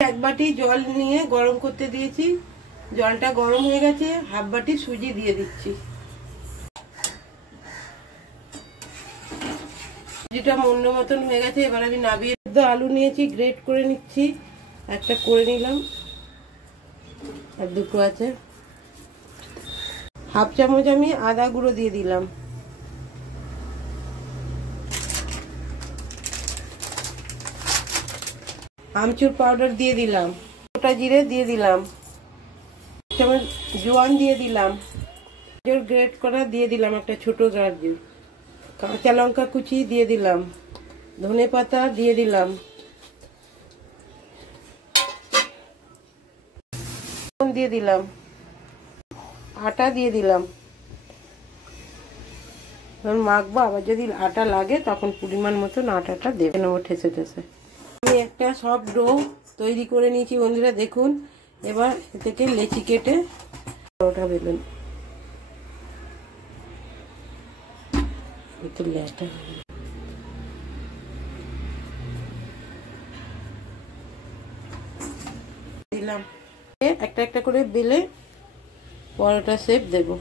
এক বাটি জল নিয়ে গরম করতে দিয়েছি, জলটা গরম হয়ে গেছে, হাফ বাটি সুজি দিয়ে দিচ্ছি। সুজিটা মন্দ মতন হয়ে গেছে, এবার আমি নাবিয়ে আলু নিয়েছি, গ্রেট করে নিচ্ছি, একটা করে নিলাম আর দুটো আছে। হাফ চামচ আমি আদা গুঁড়ো দিয়ে দিলাম, আমচুর পাউডার দিয়ে দিলাম, গোটা জিরে দিয়ে দিলাম, চামচ জোয়ান দিয়ে দিলাম, গাজর গ্রেট করা দিয়ে দিলাম, একটা ছোট গাজর, কাঁচা লঙ্কা কুচি দিয়ে দিলাম, ধনে পাতা দিয়ে দিলাম, দিয়ে দিলাম, আটা দিয়ে দিলাম। মাখবো, আবার যদি আটা লাগে তখন পরিমাণ মতন আটাটা দেবে নেবো ঠেসে ঠেসে। আমি একটা সফট ডো তৈরি করে নিয়েছি বন্ধুরা, দেখুন। এবার এ থেকে লেচি কেটে পরোটা বেলুন দিলাম, একটা একটা করে বেলে পরোটা শেপ দেবো।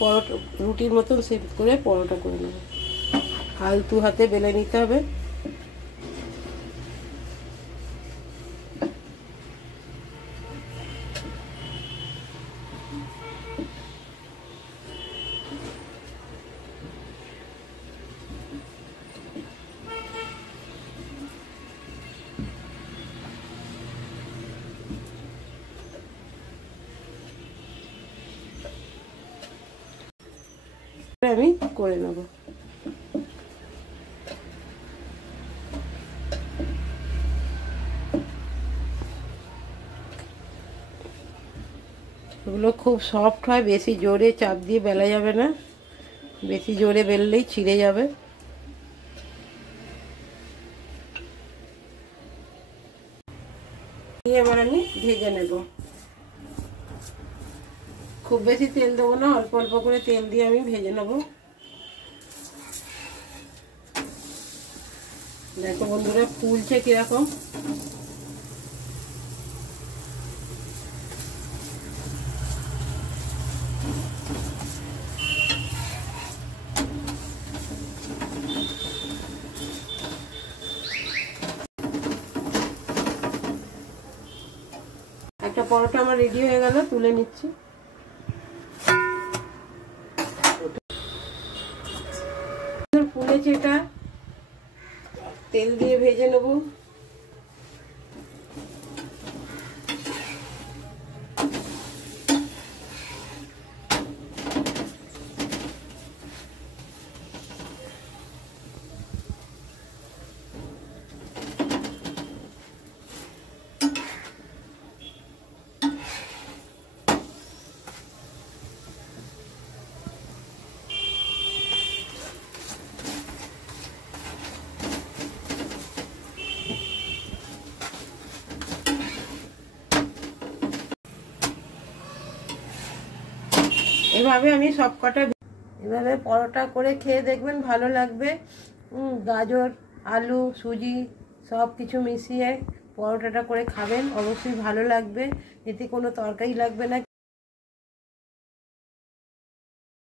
পরোটা রুটির মতন শেপ করে পরোটা করে নেবো, আলতু হাতে বেলে নিতে হবে। আমি করে নেব। এগুলো খুব সফট হয়, বেশি জোরে চাপ দিয়ে বেলা যাবে না, বেশি জোরে বেললেই ছিঁড়ে যাবে। এবার আমি ভেজে নেব, খুব বেশি তেল দেবো না, অল্প অল্প করে তেল দিয়ে আমি ভেজে নেব। দেখো বন্ধুরা ফুলছে কিরকম। একটা পরোটা আমার রেডি হয়ে গেল, তুলে নিচ্ছি। ফুলেছে, এটা তেল দিয়ে ভেজে নেব। এভাবে আমি সব কটা এভাবে পরোটা করে খেয়ে দেখবেন, ভালো লাগবে। গাজর, আলু, সুজি সব কিছু মিশিয়ে পরোটাটা করে খাবেন, অবশ্যই ভালো লাগবে। এতে কোনো তরকারি লাগবে না,